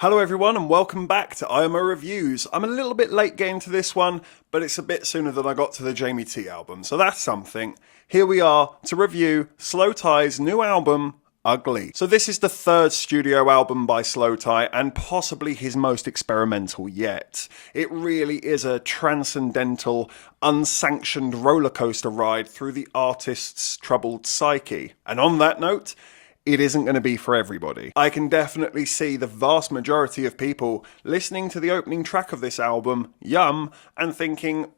Hello everyone and welcome back to IMO Reviews. I'm a little bit late getting to this one, but it's a bit sooner than I got to the Jamie T album, so that's something. Here we are to review Slowthai's new album, Ugly. So this is the third studio album by Slowthai and possibly his most experimental yet. It really is a transcendental, unsanctioned rollercoaster ride through the artist's troubled psyche. And on that note, it isn't going to be for everybody. I can definitely see the vast majority of people listening to the opening track of this album, Yum, and thinking,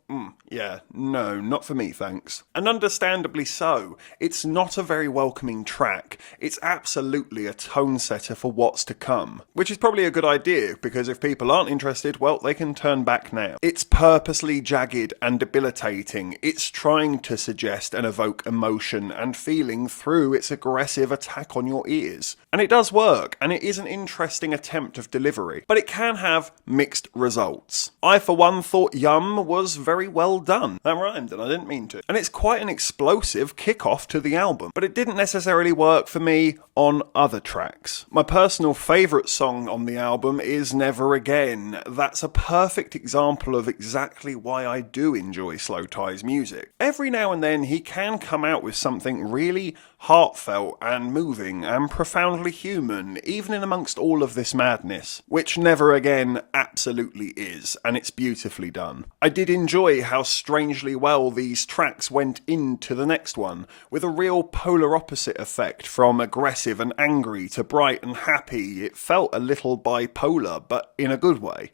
yeah, no, not for me, thanks. And understandably so. It's not a very welcoming track. It's absolutely a tone setter for what's to come. Which is probably a good idea, because if people aren't interested, well, they can turn back now. It's purposely jagged and debilitating. It's trying to suggest and evoke emotion and feeling through its aggressive attack on your ears. And it does work, and it is an interesting attempt of delivery, but it can have mixed results. I, for one, thought Yum was very well done. That rhymed, and I didn't mean to. And it's quite an explosive kick-off to the album, but it didn't necessarily work for me on other tracks. My personal favourite song on the album is Never Again. That's a perfect example of exactly why I do enjoy Slowthai's music. Every now and then he can come out with something really heartfelt and moving and profoundly human, even in amongst all of this madness, which Never Again absolutely is, and it's beautifully done. I did enjoy how strangely well these tracks went into the next one, with a real polar opposite effect from aggressive and angry to bright and happy. It felt a little bipolar, but in a good way.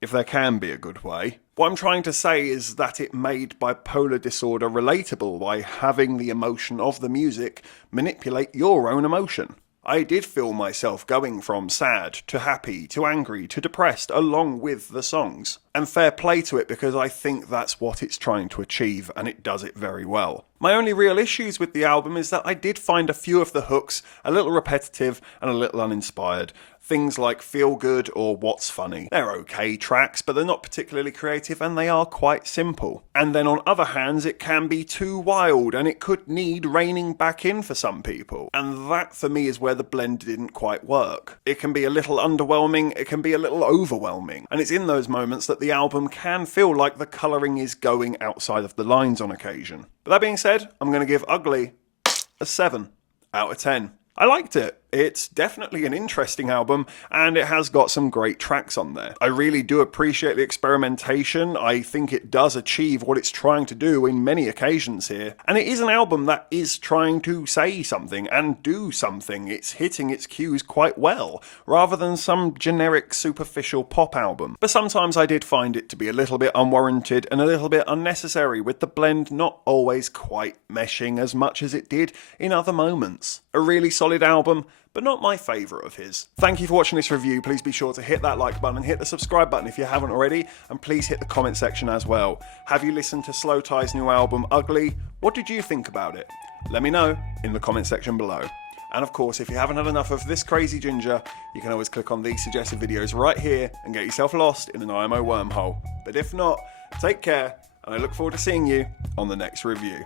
If there can be a good way. What I'm trying to say is that it made bipolar disorder relatable by having the emotion of the music manipulate your own emotion. I did feel myself going from sad to happy to angry to depressed along with the songs. And fair play to it, because I think that's what it's trying to achieve, and it does it very well. My only real issues with the album is that I did find a few of the hooks a little repetitive and a little uninspired. Things like Feel Good or What's Funny. They're okay tracks, but they're not particularly creative and they are quite simple. And then on other hands, it can be too wild and it could need reining back in for some people. And that for me is where the blend didn't quite work. It can be a little underwhelming, it can be a little overwhelming. And it's in those moments that the album can feel like the colouring is going outside of the lines on occasion. But that being said, I'm going to give Ugly a 7 out of 10. I liked it. It's definitely an interesting album, and it has got some great tracks on there. I really do appreciate the experimentation. I think it does achieve what it's trying to do in many occasions here. And it is an album that is trying to say something and do something. It's hitting its cues quite well, rather than some generic superficial pop album. But sometimes I did find it to be a little bit unwarranted and a little bit unnecessary, with the blend not always quite meshing as much as it did in other moments. A really solid album, but not my favourite of his. Thank you for watching this review. Please be sure to hit that like button and hit the subscribe button if you haven't already, and please hit the comment section as well. Have you listened to Slowthai's new album, Ugly? What did you think about it? Let me know in the comment section below. And of course, if you haven't had enough of this crazy ginger, you can always click on these suggested videos right here and get yourself lost in an IMO wormhole. But if not, take care, and I look forward to seeing you on the next review.